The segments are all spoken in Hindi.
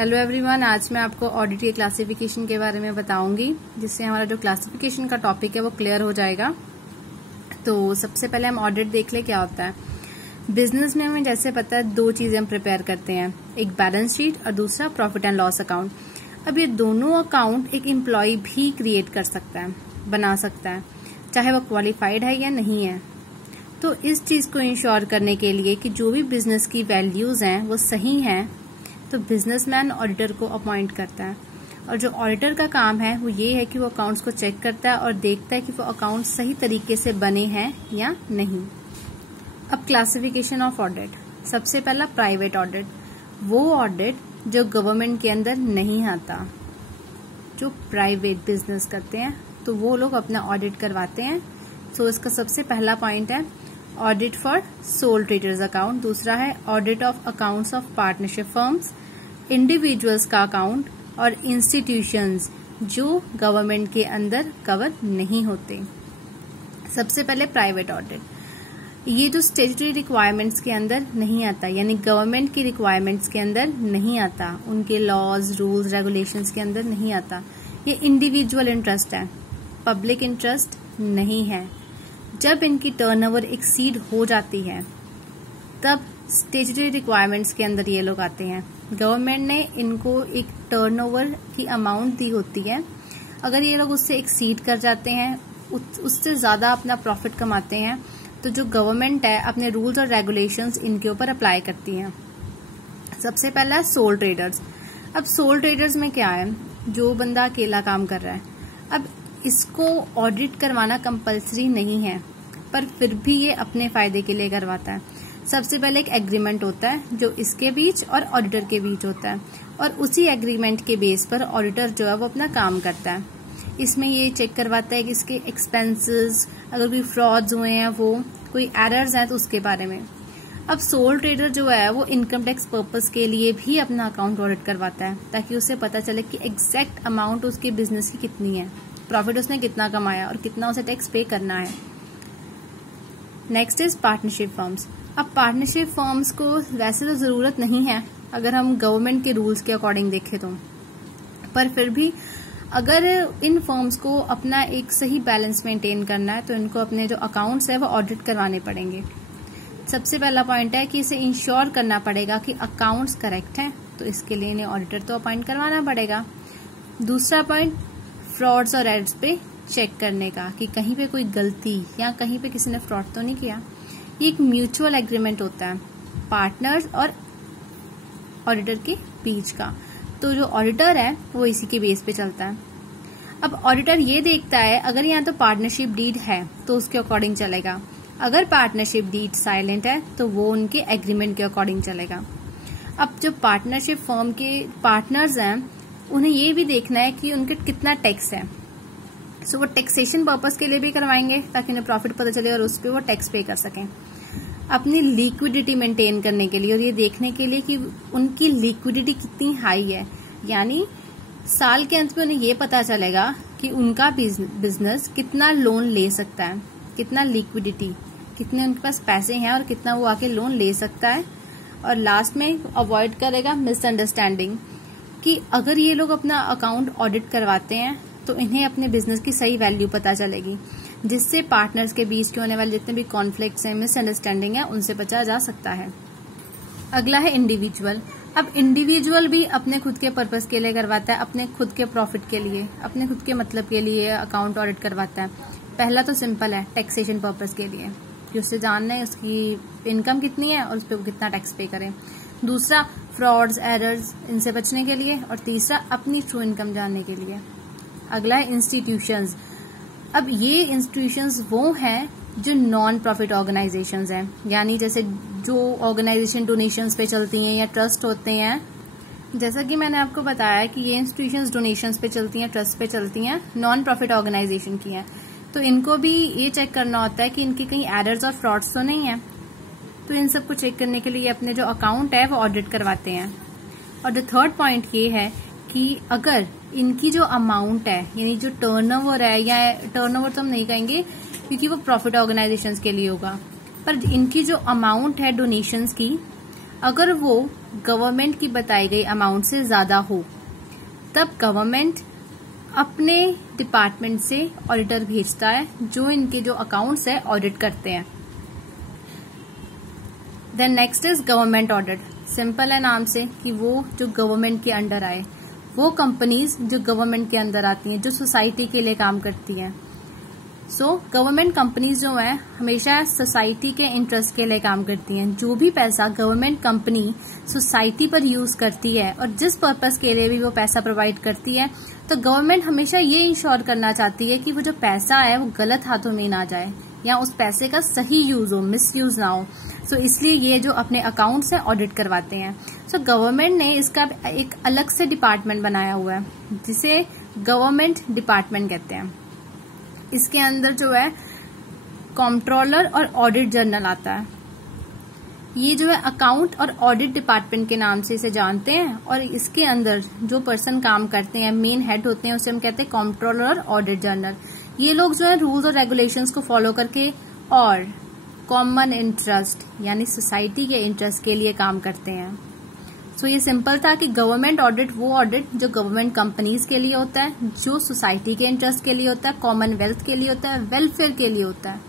हेलो एवरीवन, आज मैं आपको ऑडिट के क्लासिफिकेशन के बारे में बताऊंगी, जिससे हमारा जो क्लासिफिकेशन का टॉपिक है वो क्लियर हो जाएगा। तो सबसे पहले हम ऑडिट देख ले क्या होता है। बिजनेस में हमें जैसे पता है दो चीजें हम प्रिपेयर करते हैं, एक बैलेंस शीट और दूसरा प्रॉफिट एंड लॉस अकाउंट। अब ये दोनों अकाउंट एक एम्प्लॉय भी क्रिएट कर सकता है, बना सकता है, चाहे वो क्वालिफाइड है या नहीं है। तो इस चीज को इंश्योर करने के लिए कि जो भी बिजनेस की वैल्यूज हैं वो सही हैं, तो बिजनेसमैन ऑडिटर को अपॉइंट करता है। और जो ऑडिटर का काम है वो ये है कि वो अकाउंट्स को चेक करता है और देखता है कि वो अकाउंट सही तरीके से बने हैं या नहीं। अब क्लासिफिकेशन ऑफ ऑडिट। सबसे पहला प्राइवेट ऑडिट, वो ऑडिट जो गवर्नमेंट के अंदर नहीं आता। जो प्राइवेट बिजनेस करते हैं तो वो लोग अपना ऑडिट करवाते हैं। सो इसका सबसे पहला पॉइंट है audit for sole traders account. दूसरा है audit of accounts of partnership firms, individuals का अकाउंट और इंस्टीट्यूशंस जो गवर्नमेंट के अंदर कवर नहीं होते। सबसे पहले प्राइवेट ऑडिट, ये जो स्टेट्यूटरी रिक्वायरमेंट्स के अंदर नहीं आता, यानी गवर्नमेंट की रिक्वायरमेंट्स के अंदर नहीं आता, उनके लॉज रूल्स रेगुलेशंस के अंदर नहीं आता। ये इंडिविजुअल इंटरेस्ट है, पब्लिक इंटरेस्ट नहीं है। जब इनकी टर्नओवर एक्सीड हो जाती है तब स्टेट्यूटरी रिक्वायरमेंट्स के अंदर ये लोग आते हैं। गवर्नमेंट ने इनको एक टर्नओवर की अमाउंट दी होती है, अगर ये लोग उससे एक्सीड कर जाते हैं, उससे ज्यादा अपना प्रॉफिट कमाते हैं, तो जो गवर्नमेंट है अपने रूल्स और रेगुलेशंस इनके ऊपर अप्लाई करती है। सबसे पहला है सोल ट्रेडर्स। अब सोल ट्रेडर्स में क्या है, जो बंदा अकेला काम कर रहा है, अब इसको ऑडिट करवाना कंपलसरी नहीं है, पर फिर भी ये अपने फायदे के लिए करवाता है। सबसे पहले एक एग्रीमेंट होता है जो इसके बीच और ऑडिटर के बीच होता है, और उसी एग्रीमेंट के बेस पर ऑडिटर जो है वो अपना काम करता है। इसमें ये चेक करवाता है कि इसके एक्सपेंसेस, अगर कोई फ्रॉड्स हुए हैं, वो कोई एरर्स हैं तो उसके बारे में। अब सोल ट्रेडर जो है वो इनकम टैक्स पर्पस के लिए भी अपना अकाउंट ऑडिट करवाता है, ताकि उसे पता चले कि एग्जैक्ट अमाउंट उसके बिजनेस की कितनी है, प्रॉफिट उसने कितना कमाया और कितना उसे टैक्स पे करना है। Next is partnership firms. अब पार्टनरशिप फर्म्स को वैसे तो जरूरत नहीं है अगर हम गवर्नमेंट के रूल्स के अकॉर्डिंग देखें तो, पर फिर भी अगर इन फर्म्स को अपना एक सही बैलेंस मेंटेन करना है तो इनको अपने जो अकाउंट्स है वो ऑडिट करवाने पड़ेंगे। सबसे पहला पॉइंट है कि इसे इंश्योर करना पड़ेगा कि अकाउंट्स करेक्ट हैं, तो इसके लिए इन्हें ऑडिटर तो अपॉइंट करवाना पड़ेगा। दूसरा पॉइंट फ्रॉड्स और एरर्स पे चेक करने का, कि कहीं पे कोई गलती या कहीं पे किसी ने फ्रॉड तो नहीं किया। ये एक म्यूचुअल एग्रीमेंट होता है पार्टनर्स और ऑडिटर के बीच का, तो जो ऑडिटर है वो इसी के बेस पे चलता है। अब ऑडिटर ये देखता है अगर यहाँ तो पार्टनरशिप डीड है तो उसके अकॉर्डिंग चलेगा, अगर पार्टनरशिप डीड साइलेंट है तो वो उनके एग्रीमेंट के अकॉर्डिंग चलेगा। अब जो पार्टनरशिप फर्म के पार्टनर्स हैं उन्हें ये भी देखना है कि उनके कितना टैक्स है, सो वो टैक्सेशन पर्पस के लिए भी करवाएंगे ताकि उन्हें प्रॉफिट पता चले और उस पर वो टैक्स पे कर सकें। अपनी लिक्विडिटी मेंटेन करने के लिए और ये देखने के लिए कि उनकी लिक्विडिटी कितनी हाई है, यानी साल के अंत में उन्हें ये पता चलेगा कि उनका बिजनेस कितना लोन ले सकता है, कितना लिक्विडिटी, कितने उनके पास पैसे हैं और कितना वो आके लोन ले सकता है। और लास्ट में अवॉइड करेगा मिसअंडरस्टैंडिंग, कि अगर ये लोग अपना अकाउंट ऑडिट करवाते हैं तो इन्हें अपने बिजनेस की सही वैल्यू पता चलेगी, जिससे पार्टनर्स के बीच के होने वाले जितने भी कॉन्फ्लिक्ट्स हैं, मिसअंडरस्टैंडिंग है, उनसे बचा जा सकता है। अगला है इंडिविजुअल। अब इंडिविजुअल भी अपने खुद के पर्पस के लिए करवाता है, अपने खुद के प्रॉफिट के लिए, अपने खुद के मतलब के लिए अकाउंट ऑडिट करवाता है। पहला तो सिंपल है, टैक्सेशन पर्पस के लिए, कि उससे जानना है उसकी इनकम कितनी है और उस पर वो कितना टैक्स पे करे। दूसरा फ्रॉड्स एरर्स इनसे बचने के लिए, और तीसरा अपनी ट्रू इनकम जानने के लिए। अगला है इंस्टीट्यूशंस। अब ये इंस्टीट्यूशंस वो हैं जो नॉन प्रॉफिट ऑर्गेनाइजेशंस हैं, यानी जैसे जो ऑर्गेनाइजेशन डोनेशंस पे चलती हैं या ट्रस्ट होते हैं। जैसा कि मैंने आपको बताया कि ये इंस्टीट्यूशंस डोनेशंस पे चलती हैं, ट्रस्ट पे चलती हैं, नॉन प्रॉफिट ऑर्गेनाइजेशन की हैं, तो इनको भी ये चेक करना होता है कि इनकी कहीं एरर्स और फ्रॉड्स तो नहीं है। तो इन सबको चेक करने के लिए अपने जो अकाउंट है वो ऑडिट करवाते हैं। और जो थर्ड पॉइंट ये है कि अगर इनकी जो अमाउंट है, यानी जो टर्नओवर है, या टर्नओवर तो हम नहीं कहेंगे क्योंकि वो प्रॉफिट ऑर्गेनाइजेशंस के लिए होगा, पर इनकी जो अमाउंट है डोनेशंस की, अगर वो गवर्नमेंट की बताई गई अमाउंट से ज्यादा हो, तब गवर्नमेंट अपने डिपार्टमेंट से ऑडिटर भेजता है जो इनके जो अकाउंट्स है ऑडिट करते हैं। Then next is government audit. Simple है नाम से कि वो जो गवर्नमेंट के अंडर आए, वो कंपनीज जो गवर्नमेंट के अंदर आती हैं, जो सोसाइटी के लिए काम करती हैं। गवर्नमेंट कंपनीज जो है हमेशा सोसाइटी के इंटरेस्ट के लिए काम करती हैं। जो भी पैसा गवर्नमेंट कंपनी सोसाइटी पर यूज करती है और जिस पर्पस के लिए भी वो पैसा प्रोवाइड करती है, तो गवर्नमेंट हमेशा ये इंश्योर करना चाहती है कि वो जो पैसा है वो गलत हाथों में ना जाए या उस पैसे का सही यूज हो, मिस यूज ना हो। इसलिए ये जो अपने अकाउंट्स है ऑडिट करवाते हैं। गवर्नमेंट ने इसका एक अलग से डिपार्टमेंट बनाया हुआ है जिसे गवर्नमेंट डिपार्टमेंट कहते हैं। इसके अंदर जो है कंट्रोलर और ऑडिट जनरल आता है। ये जो है अकाउंट और ऑडिट डिपार्टमेंट के नाम से इसे जानते हैं, और इसके अंदर जो पर्सन काम करते हैं, मेन हेड होते हैं, उसे हम कहते हैं कंट्रोलर और ऑडिट जनरल। ये लोग जो है रूल्स और रेगुलेशंस को फॉलो करके और कॉमन इंटरेस्ट यानी सोसाइटी के इंटरेस्ट के लिए काम करते हैं। ये सिंपल था कि गवर्नमेंट ऑडिट वो ऑडिट जो गवर्नमेंट कंपनीज के लिए होता है, जो सोसाइटी के इंटरेस्ट के लिए होता है, कॉमनवेल्थ के लिए होता है, वेलफेयर के लिए होता है।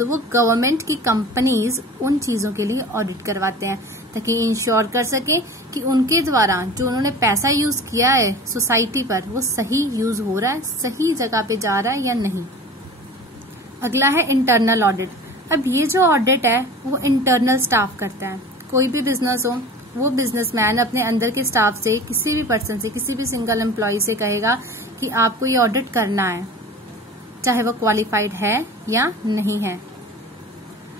वो गवर्नमेंट की कंपनीज उन चीजों के लिए ऑडिट करवाते हैं ताकि इंश्योर कर सके कि उनके द्वारा जो उन्होंने पैसा यूज किया है सोसाइटी पर वो सही यूज हो रहा है, सही जगह पे जा रहा है या नहीं। अगला है इंटरनल ऑडिट। अब ये जो ऑडिट है वो इंटरनल स्टाफ करता है। कोई भी बिजनेस हो, वो बिजनेसमैन अपने अंदर के स्टाफ से, किसी भी पर्सन से, किसी भी सिंगल एम्प्लॉय से कहेगा कि आपको ये ऑडिट करना है, चाहे वो क्वालिफाइड है या नहीं है।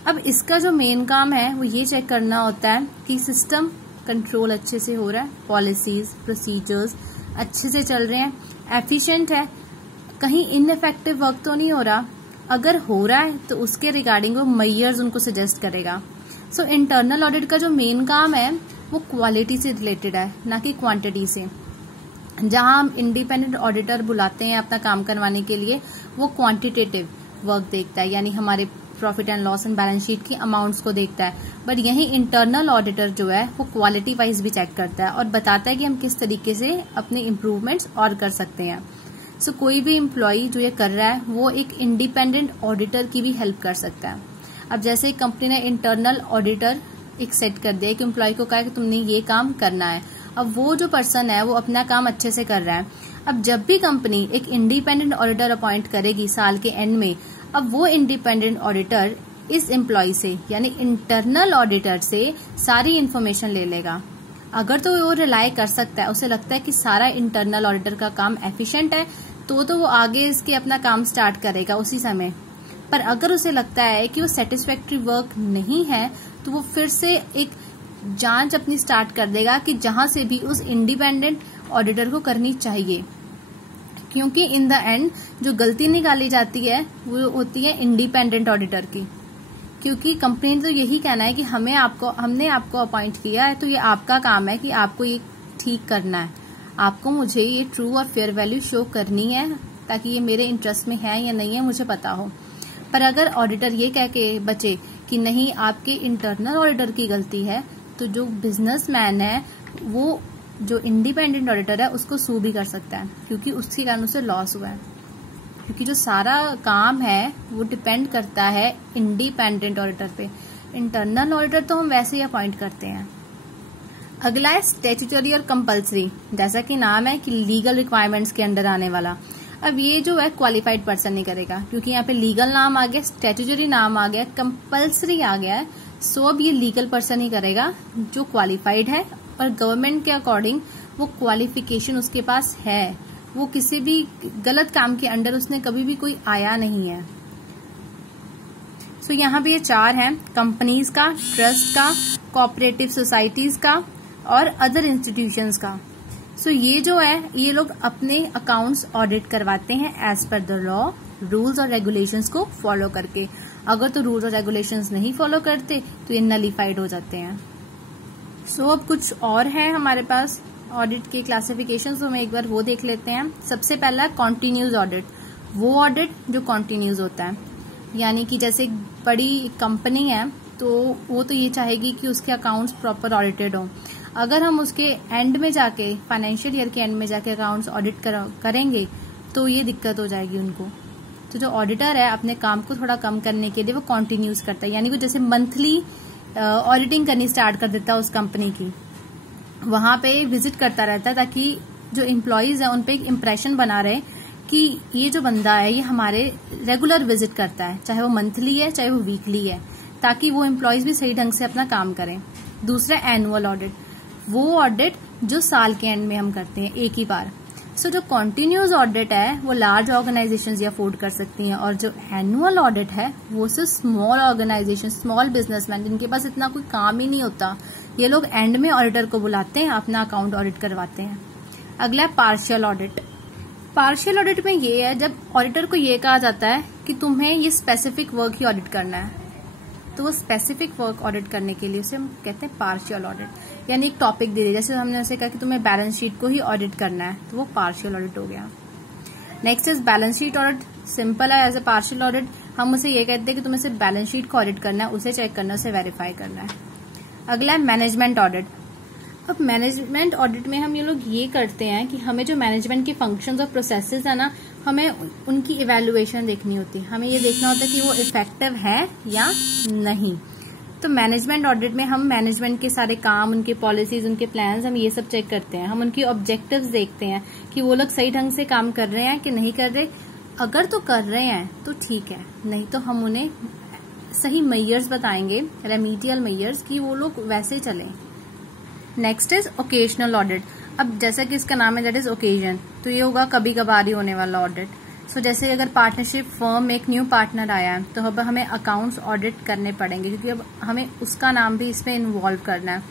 अब इसका जो मेन काम है वो ये चेक करना होता है कि सिस्टम कंट्रोल अच्छे से हो रहा है, पॉलिसीज प्रोसीजर्स अच्छे से चल रहे हैं, एफिशिएंट है, कहीं इनइफेक्टिव वर्क तो नहीं हो रहा। अगर हो रहा है तो उसके रिगार्डिंग वो मेजर्स उनको सजेस्ट करेगा। इंटरनल ऑडिट का जो मेन काम है वो क्वालिटी से रिलेटेड है, ना कि क्वांटिटी से। जहां हम इंडिपेंडेंट ऑडिटर बुलाते हैं अपना काम करवाने के लिए, वो क्वांटिटेटिव वर्क देखता है, यानी हमारे profit and loss and balance sheet की अमाउंट्स को देखता है। बट यही इंटरनल ऑडिटर जो है वो क्वालिटी वाइज भी चेक करता है और बताता है कि हम किस तरीके से अपने इम्प्रूवमेंट्स और कर सकते हैं। कोई भी एम्प्लॉय जो ये कर रहा है वो एक इंडिपेंडेंट ऑडिटर की भी हेल्प कर सकता है। अब जैसे कंपनी ने इंटरनल ऑडिटर एक सेट कर दिया कि एम्प्लॉय को कहा कि तुमने ये काम करना है, अब वो जो पर्सन है वो अपना काम अच्छे से कर रहा है। अब जब भी कंपनी एक इंडिपेंडेंट ऑडिटर अपॉइंट करेगी साल के एंड में, अब वो इंडिपेंडेंट ऑडिटर इस एम्प्लॉय से यानी इंटरनल ऑडिटर से सारी इन्फॉर्मेशन ले लेगा। अगर तो वो रिलाय कर सकता है, उसे लगता है कि सारा इंटरनल ऑडिटर का काम एफिशिएंट है, तो वो आगे इसके अपना काम स्टार्ट करेगा उसी समय। पर अगर उसे लगता है कि वो सेटिस्फैक्ट्री वर्क नहीं है, तो वो फिर से एक जांच अपनी स्टार्ट कर देगा कि जहां से भी उस इंडिपेंडेंट ऑडिटर को करनी चाहिए, क्योंकि इन द एंड जो गलती निकाली जाती है वो होती है इंडिपेंडेंट ऑडिटर की। क्योंकि कंपनी ने तो यही कहना है कि हमने आपको अपॉइंट किया है, तो ये आपका काम है कि आपको ये ठीक करना है, आपको मुझे ये ट्रू और फेयर वैल्यू शो करनी है ताकि ये मेरे इंटरेस्ट में है या नहीं है मुझे पता हो। पर अगर ऑडिटर ये कह के बचे कि नहीं आपके इंटरनल ऑडिटर की गलती है, तो जो बिजनेसमैन है वो जो इंडिपेंडेंट ऑडिटर है उसको सू भी कर सकता है, क्योंकि उसके कारण उसे लॉस हुआ है। क्योंकि जो सारा काम है वो डिपेंड करता है इंडिपेंडेंट ऑडिटर पे। इंटरनल ऑडिटर तो हम वैसे ही अपॉइंट करते हैं। अगला है स्टैट्यूटरी और कंपल्सरी, जैसा कि नाम है कि लीगल रिक्वायरमेंट्स के अंडर आने वाला। अब ये जो है क्वालिफाइड पर्सन नहीं करेगा, क्योंकि यहाँ पे लीगल नाम आ गया, स्टैट्यूटरी नाम आ गया, कंपल्सरी आ गया है। अब ये लीगल पर्सन ही करेगा जो क्वालिफाइड है और गवर्नमेंट के अकॉर्डिंग वो क्वालिफिकेशन उसके पास है, वो किसी भी गलत काम के अंडर उसने कभी भी कोई आया नहीं है। यहाँ पे ये चार हैं, कंपनीज का, ट्रस्ट का, कोऑपरेटिव सोसाइटीज का और अदर इंस्टीट्यूशंस का। ये जो है ये लोग अपने अकाउंट्स ऑडिट करवाते हैं as per the law, rules और रेगुलेशंस को फॉलो करके। अगर तो रूल्स और रेगुलेशंस नहीं फॉलो करते तो ये नलिफाइड हो जाते हैं। अब कुछ और है हमारे पास ऑडिट के क्लासिफिकेशन, तो हम एक बार वो देख लेते हैं। सबसे पहला कॉन्टिन्यूज ऑडिट, वो ऑडिट जो कॉन्टिन्यूज होता है, यानी कि जैसे एक बड़ी कंपनी है तो वो तो ये चाहेगी कि उसके अकाउंट्स प्रॉपर ऑडिटेड हो। अगर हम उसके एंड में जाके, फाइनेंशियल ईयर के एंड में जाके अकाउंट्स ऑडिट करेंगे तो ये दिक्कत हो जाएगी उनको। तो जो ऑडिटर है अपने काम को थोड़ा कम करने के लिए वो कॉन्टिन्यूस करता है, यानी वो जैसे मंथली ऑडिटिंग करनी स्टार्ट कर देता है उस कंपनी की, वहां पे विजिट करता रहता है ताकि जो एम्प्लॉयज है उन पे एक इम्प्रेशन बना रहे कि ये जो बंदा है ये हमारे रेगुलर विजिट करता है, चाहे वो मंथली है चाहे वो वीकली है, ताकि वो एम्प्लॉयज भी सही ढंग से अपना काम करें। दूसरा एनुअल ऑडिट, वो ऑडिट जो साल के एंड में हम करते हैं एक ही बार। सो जो कॉन्टिन्यूस ऑडिट है वो लार्ज ऑर्गेनाइजेशंस ये अफोर्ड कर सकती हैं, और जो एनुअल ऑडिट है वो सिर्फ स्मॉल ऑर्गेनाइजेशन, स्मॉल बिजनेसमैन जिनके पास इतना कोई काम ही नहीं होता, ये लोग एंड में ऑडिटर को बुलाते हैं, अपना अकाउंट ऑडिट करवाते हैं। अगला है पार्शियल ऑडिट। पार्शियल ऑडिट में ये है जब ऑडिटर को ये कहा जाता है कि तुम्हें ये स्पेसिफिक वर्क ही ऑडिट करना है, तो वो स्पेसिफिक वर्क ऑडिट करने के लिए उसे हम कहते हैं पार्शियल ऑडिट, यानी एक टॉपिक दे दिया, जैसे हमने उसे कहा कि तुम्हें बैलेंस शीट को ही ऑडिट करना है, तो वो पार्शियल ऑडिट हो गया। Next is balance sheet audit. Simple है, एज ए पार्शियल ऑडिट हम उसे ये कहते हैं कि तुम्हें सिर्फ बैलेंस शीट को ऑडिट करना है, उसे चेक करना है, उसे वेरीफाई करना है। अगला है मैनेजमेंट ऑडिट। अब मैनेजमेंट ऑडिट में हम ये लोग ये करते हैं कि हमें जो मैनेजमेंट के फंक्शंस और प्रोसेसेस है ना, हमें उनकी इवैल्यूएशन देखनी होती है, हमें ये देखना होता है कि वो इफेक्टिव है या नहीं। तो मैनेजमेंट ऑडिट में हम मैनेजमेंट के सारे काम, उनके पॉलिसीज, उनके प्लान्स, हम ये सब चेक करते हैं। हम उनकी ऑब्जेक्टिव्स देखते हैं कि वो लोग सही ढंग से काम कर रहे हैं कि नहीं कर रहे। अगर तो कर रहे हैं तो ठीक है, नहीं तो हम उन्हें सही मेजर्स बताएंगे, रेमीडियल मेजर्स, कि वो लोग वैसे चलें। Next is occasional audit. अब जैसा कि इसका नाम है दैट इज ओकेजन, तो ये होगा कभी कभार ही होने वाला ऑडिट। सो जैसे अगर पार्टनरशिप फर्म में एक न्यू पार्टनर आया है तो अब हमें अकाउंट्स ऑडिट करने पड़ेंगे, क्योंकि अब हमें उसका नाम भी इसमें इन्वॉल्व करना है।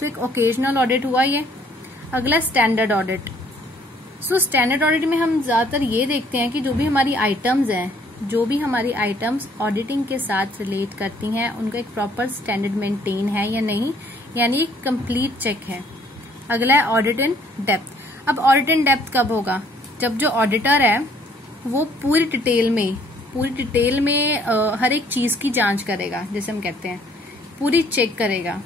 सो एक ओकेजनल ऑडिट हुआ ये। अगला standard audit. So standard audit में हम ज्यादातर ये देखते हैं कि जो भी हमारी आइटम्स हैं, जो भी हमारी आइटम्स ऑडिटिंग के साथ रिलेट करती हैं, उनका एक प्रॉपर स्टैंडर्ड मेंटेन है या नहीं, यानी एक कंप्लीट चेक है। अगला है ऑडिट इन डेप्थ। अब ऑडिट इन डेप्थ कब होगा? जब जो ऑडिटर है वो पूरी डिटेल में हर एक चीज की जांच करेगा, जैसे हम कहते हैं पूरी चेक करेगा।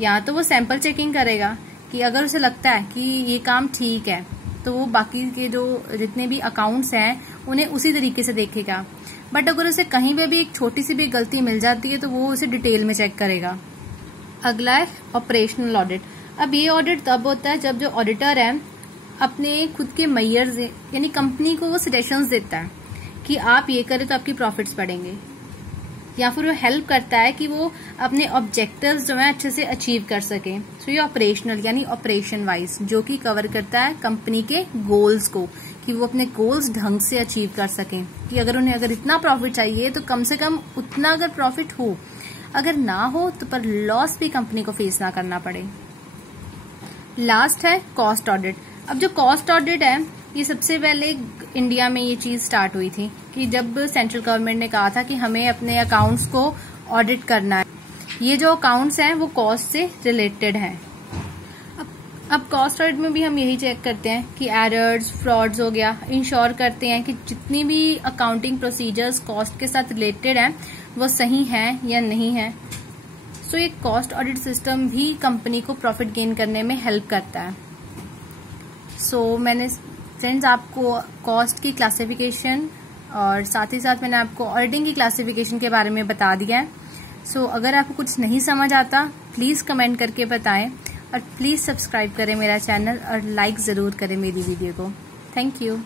या तो वो सैंपल चेकिंग करेगा कि अगर उसे लगता है कि ये काम ठीक है तो वो बाकी के जो जितने भी अकाउंट्स हैं उन्हें उसी तरीके से देखेगा। बट अगर उसे कहीं पे भी एक छोटी सी भी गलती मिल जाती है तो वो उसे डिटेल में चेक करेगा। अगला है ऑपरेशनल ऑडिट। अब ये ऑडिट तब होता है जब जो ऑडिटर है अपने खुद के मेजर्स, यानी कंपनी को वो सजेशंस देता है कि आप ये करें तो आपकी प्रॉफिट्स बढ़ेंगे, या फिर वो हेल्प करता है कि वो अपने ऑब्जेक्टिव्स जो है अच्छे से अचीव कर सके। सो ये ऑपरेशनल यानी ऑपरेशन वाइज, जो कि कवर करता है कंपनी के गोल्स को, कि वो अपने गोल्स ढंग से अचीव कर सकें, कि अगर उन्हें अगर इतना प्रॉफिट चाहिए तो कम से कम उतना अगर प्रॉफिट हो, अगर ना हो तो पर लॉस भी कंपनी को फेस ना करना पड़े। लास्ट है कॉस्ट ऑडिट। अब जो कॉस्ट ऑडिट है ये सबसे पहले इंडिया में ये चीज स्टार्ट हुई थी कि जब सेंट्रल गवर्नमेंट ने कहा था कि हमें अपने अकाउंट्स को ऑडिट करना है। ये जो अकाउंट्स हैं वो कॉस्ट से रिलेटेड हैं। अब कॉस्ट ऑडिट में भी हम यही चेक करते हैं कि एरर्स, फ्रॉड्स हो गया, इंश्योर करते हैं कि जितनी भी अकाउंटिंग प्रोसीजर्स कॉस्ट के साथ रिलेटेड हैं वो सही हैं या नहीं है। सो ये कॉस्ट ऑडिट सिस्टम भी कंपनी को प्रॉफिट गेन करने में हेल्प करता है। सो मैंने फ्रेंड्स आपको कॉस्ट की क्लासिफिकेशन और साथ ही साथ मैंने आपको ऑडिटिंग की क्लासिफिकेशन के बारे में बता दिया है। सो अगर आपको कुछ नहीं समझ आता प्लीज कमेंट करके बताएं, और प्लीज सब्सक्राइब करें मेरा चैनल और लाइक जरूर करें मेरी वीडियो को। Thank you.